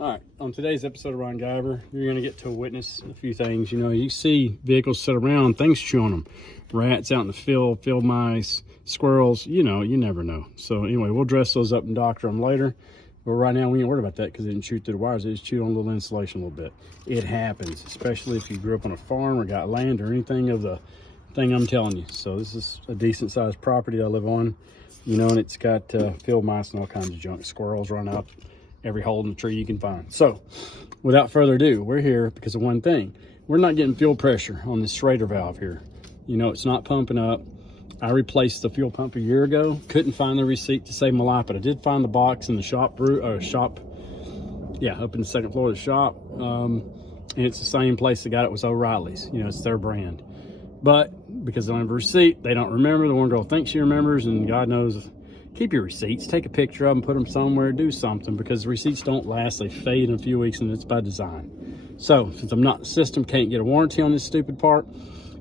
All right, on today's episode of Ron Guyver, you're going to get to witness a few things. You know, you see vehicles sit around, things chew on them. Rats out in the field mice, squirrels, you know, you never know. So anyway, we'll dress those up and doctor them later. But right now, we ain't worried about that because they didn't shoot through the wires. They just chewed on a little insulation a little bit. It happens, especially if you grew up on a farm or got land or anything of the thing I'm telling you. So this is a decent sized property I live on, you know, and it's got field mice and all kinds of junk. Squirrels run out every hole in the tree you can find. So without further ado, we're here because of one thing. We're not getting fuel pressure on this Schrader valve here. You know, it's not pumping up. I replaced the fuel pump a year ago. Couldn't find the receipt to save my life, but I did find the box in the up in the second floor of the shop. And it's the same place that got it was O'Reilly's. You know, it's their brand. But because they don't have a receipt, they don't remember. The one girl thinks she remembers, and God knows. Keep your receipts, take a picture of them, put them somewhere, do something, because the receipts don't last. They fade in a few weeks, and it's by design. So since I'm not in the system, can't get a warranty on this stupid part.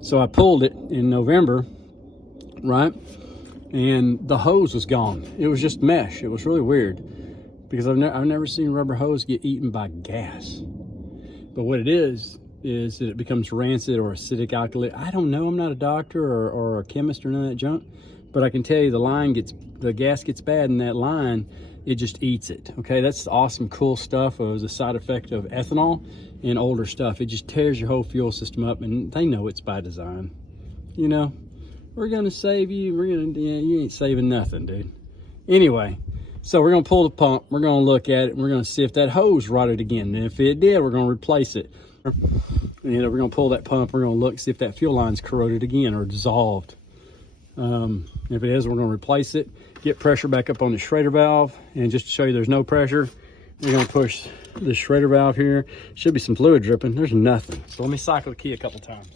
So I pulled it in November, right? And the hose was gone. It was just mesh. It was really weird because I've never seen rubber hose get eaten by gas. But what it is that it becomes rancid or acidic alkali. I don't know. I'm not a doctor or a chemist or none of that junk. But I can tell you the gas gets bad in that line, it just eats it. Okay, that's awesome, cool stuff. It was a side effect of ethanol and older stuff. It just tears your whole fuel system up, and they know it's by design. You know, we're gonna save you. You ain't saving nothing, dude. Anyway, so we're gonna pull the pump. We're gonna look at it. And we're gonna see if that hose rotted again. And if it did, we're gonna replace it. You know, we're gonna pull that pump. We're gonna look, see if that fuel line's corroded again or dissolved. If it is, we're going to replace it, get pressure back up on the Schrader valve, and just to show you there's no pressure, we're going to push the Schrader valve here. Should be some fluid dripping. There's nothing. So let me cycle the key a couple times.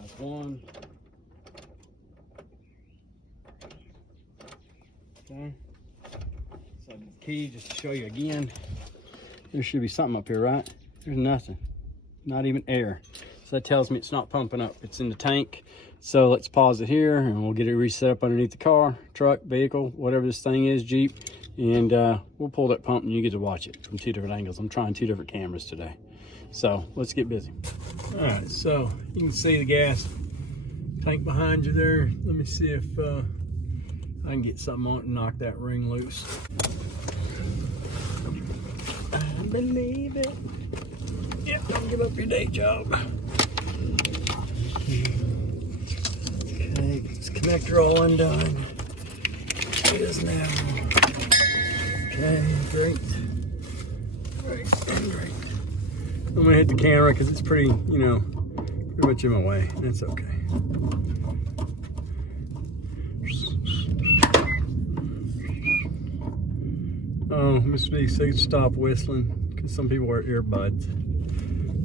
That's one. Okay. So the key, just to show you again, there should be something up here, right? There's nothing, not even air. So that tells me it's not pumping up. It's in the tank. So let's pause it here and we'll get it reset up underneath the car, truck, vehicle, whatever this thing is, Jeep. And we'll pull that pump and you get to watch it from two different angles. I'm trying two different cameras today. So let's get busy. All right, so you can see the gas tank behind you there. Let me see if I can get something on it and knock that ring loose. I believe it. Yep, don't give up your day job. Okay, this connector all undone. It is now. Okay, great. Great. I'm gonna hit the camera because it's pretty, you know, pretty much in my way. That's okay. Oh, Mr. D said stop whistling because some people wear earbuds.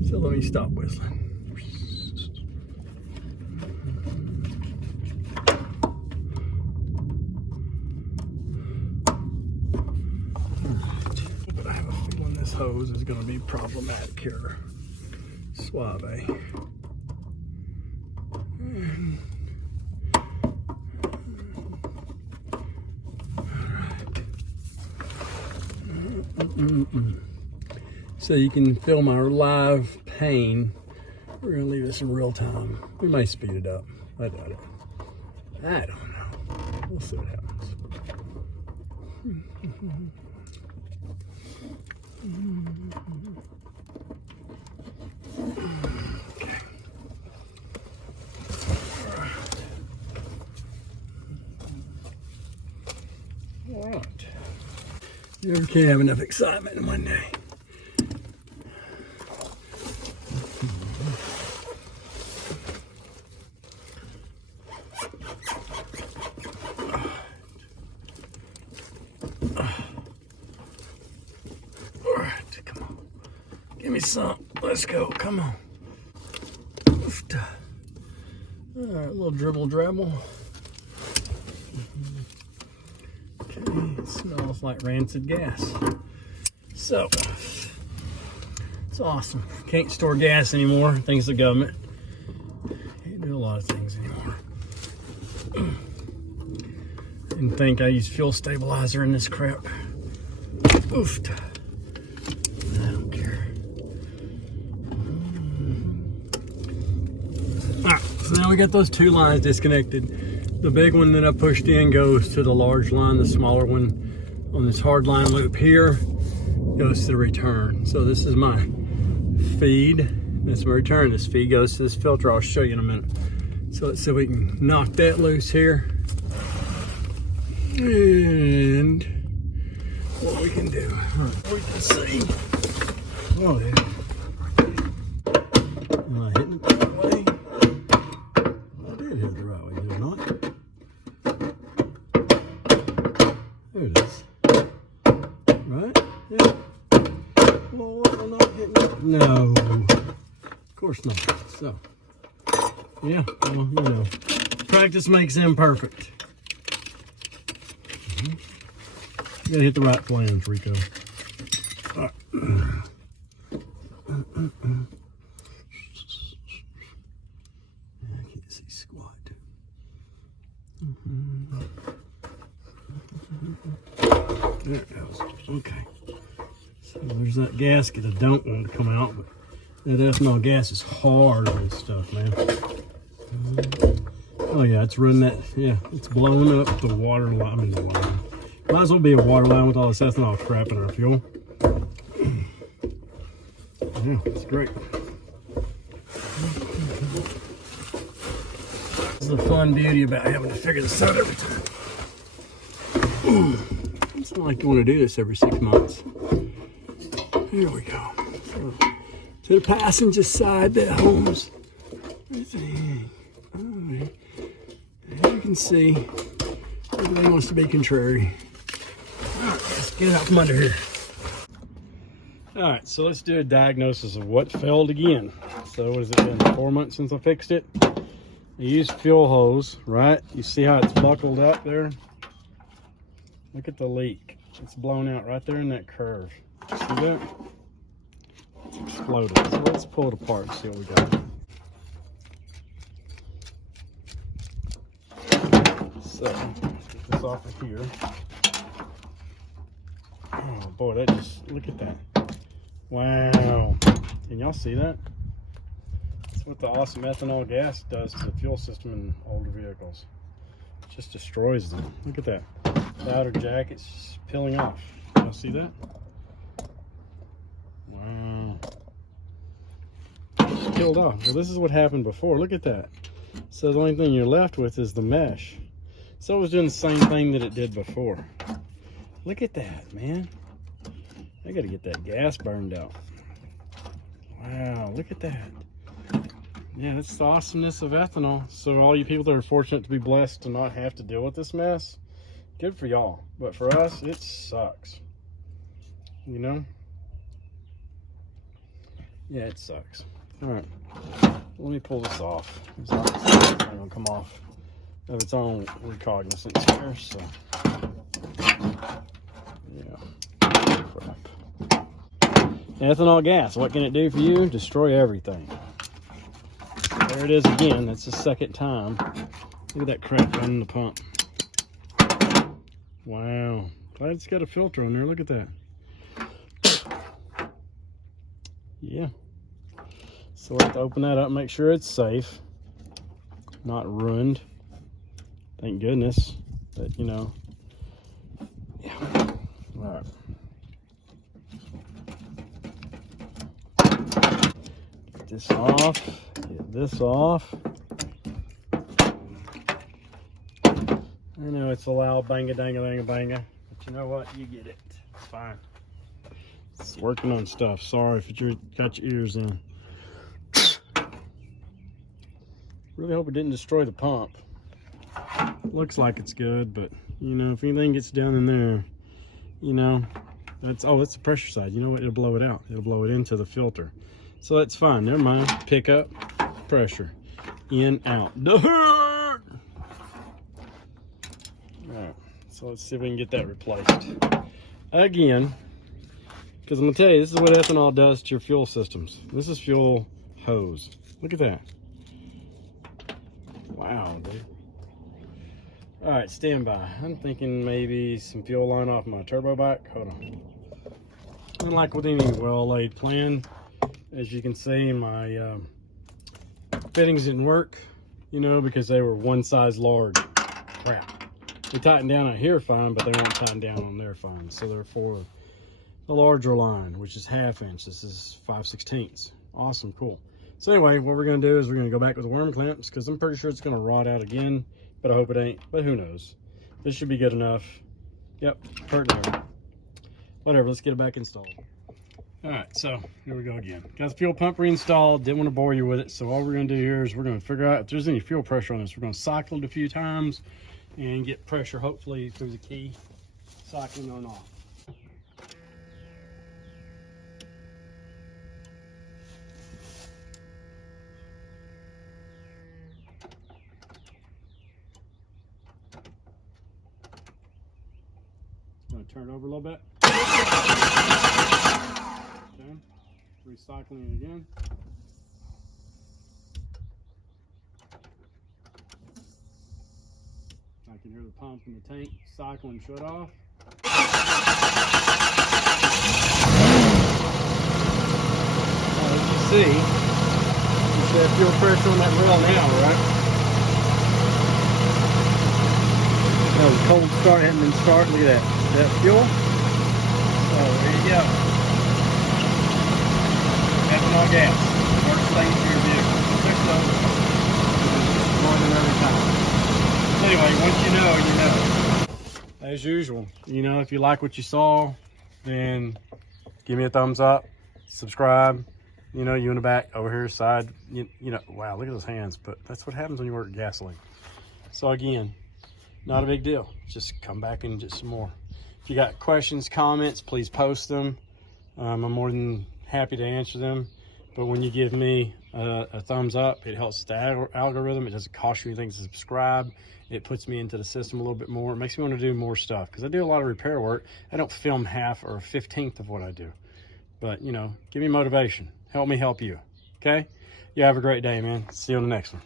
So let me stop whistling. Alright. But I have a feeling this hose is going to be problematic here. Suave. So you can feel my live pain. We're gonna leave this in real time. We may speed it up. I doubt it. I don't know. We'll see what happens. Okay. All right. You never can have enough excitement in one day. All right, come on. Give me some. Let's go. Come on. All right, a little dribble drabble. Okay, it smells like rancid gas. So, It's awesome. Can't store gas anymore, thanks to the government. Can't do a lot of things anymore. Didn't think I used fuel stabilizer in this crap. Oofed. I don't care. Alright, so now we got those two lines disconnected. The big one that I pushed in goes to the large line. The smaller one on this hard line loop here goes to the return. So this is my feed. That's my return. This feed goes to this filter. I'll show you in a minute. So let's see if we can knock that loose here. And what we can do. We can see. Oh, yeah. Am I hitting it the right way? I did hit it the right way, did I not? There it is. Right? Yeah. Well, am I not hitting it? No. Of course not. So, yeah, well, you know, practice makes imperfect. You gotta hit the right flange, Rico. All right. I can't see squat. There it goes. Okay. So there's that gasket I don't want to come out, but that ethanol gas is hard on this stuff, man. Oh yeah, it's running that, yeah, it's blowing up the water line. I mean, the water line. Might as well be a water line with all this ethanol crap in our fuel. Yeah, it's great. This is the fun beauty about having to figure this out every time. It's not like you want to do this every 6 months. Here we go. So, to the passenger side that homes. Right. As you can see, everybody wants to be contrary. All right, let's get out from under here. All right, so let's do a diagnosis of what failed again. So what has it been, 4 months since I fixed it? I used fuel hose, right? You see how it's buckled up there? Look at the leak. It's blown out right there in that curve. See that? It's exploded. So let's pull it apart and see what we got. So, get this off of here. Oh boy, that just, look at that. Wow. Can y'all see that? That's what the awesome ethanol gas does to the fuel system in older vehicles. It just destroys them. Look at that. The outer jacket's peeling off. Y'all see that? Wow. It's peeled off. Well, this is what happened before. Look at that. So the only thing you're left with is the mesh. So it was doing the same thing that it did before. Look at that, man. I gotta get that gas burned out. Wow, look at that. Yeah, that's the awesomeness of ethanol. So all you people that are fortunate to be blessed to not have to deal with this mess, good for y'all. But for us, it sucks. You know? Yeah, it sucks. All right, let me pull this off. It's not gonna come off of its own recognizance here, so yeah. Crap. Ethanol gas, what can it do for you? Destroy everything. There it is again. That's the second time. Look at that crap running the pump. Wow. Glad it's got a filter on there. Look at that. Yeah. So we'll have to open that up and make sure it's safe. Not ruined. Thank goodness. But, you know. Yeah. All right. Get this off. Get this off. I know it's a loud banga, but you know what? You get it. It's fine. It's working on stuff. Sorry if you got your ears in. Really hope it didn't destroy the pump. Looks like it's good, but you know, if anything gets down in there, you know, that's the pressure side. You know what? It'll blow it out. It'll blow it into the filter. So that's fine. Never mind. Pick up pressure. In, out. Alright, so let's see if we can get that replaced. Again, Because I'm going to tell you, this is what ethanol does to your fuel systems. This is fuel hose. Look at that. Wow, dude. All right, stand by. I'm thinking maybe some fuel line off my turbo bike. Hold on. And like with any well-laid plan, as you can see, my fittings didn't work, you know, because they were one size large. Crap. They tightened down on here fine, but they weren't tightened down on there fine. So therefore, the larger line, which is 1/2 inch, this is 5/16. Awesome, cool. So anyway, what we're gonna do is we're gonna go back with the worm clamps, because I'm pretty sure it's gonna rot out again, but I hope it ain't, but who knows. This should be good enough. Yep, hurt there. Whatever, let's get it back installed. All right, so here we go again. Got the fuel pump reinstalled, didn't want to bore you with it, so all we're gonna do here is we're gonna figure out if there's any fuel pressure on this. We're gonna cycle it a few times and get pressure, hopefully through the key, cycling on off. Gonna turn it over a little bit. Okay, recycling it again. I can hear the pump in the tank cycling shut off. As you see, that fuel pressure on that rail now, right? That was a cold start, hadn't been started. Look at that fuel. So there you go. Ethanol gas. Worst thing for your vehicle. Fix those. More than every time. Anyway, once you know, you know. As usual, you know, if you like what you saw, then give me a thumbs up, subscribe. You know, you in the back over here side, you know, wow, look at those hands. But that's what happens when you work with gasoline. So again, not a big deal. Just come back and get some more. If you got questions, comments, please post them. I'm more than happy to answer them. But when you give me a thumbs up, it helps the algorithm. It doesn't cost you anything to subscribe. It puts me into the system a little bit more. It makes me want to do more stuff because I do a lot of repair work. I don't film half or a 15th of what I do. But, you know, give me motivation. Help me help you. Okay? You have a great day, man. See you on the next one.